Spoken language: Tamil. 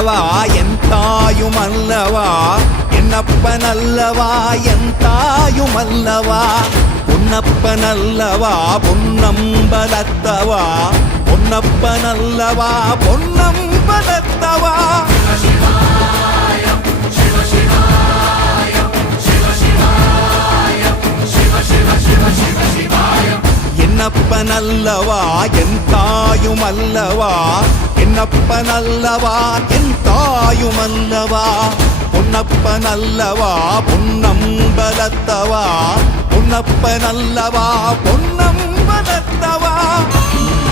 அல்லவா என் தாயும் அல்லவா என்னப்பன் அல்லவா என் தாயும் அல்லவா பொன்னப்பன் அல்லவா பொன்னம்பலத்தவா பொன்னப்பன் அல்லவா பொன்னம்பலத்தவா என்னப்பன் அல்லவா என் தாயும் அல்லவா என்னப்பன் அல்லவா என் தாயும் அல்லவா பொன்னப்பன் அல்லவா பொன்னம்பலத்தவா பொன்னப்பன் அல்லவா பொன்னம்பலத்தவா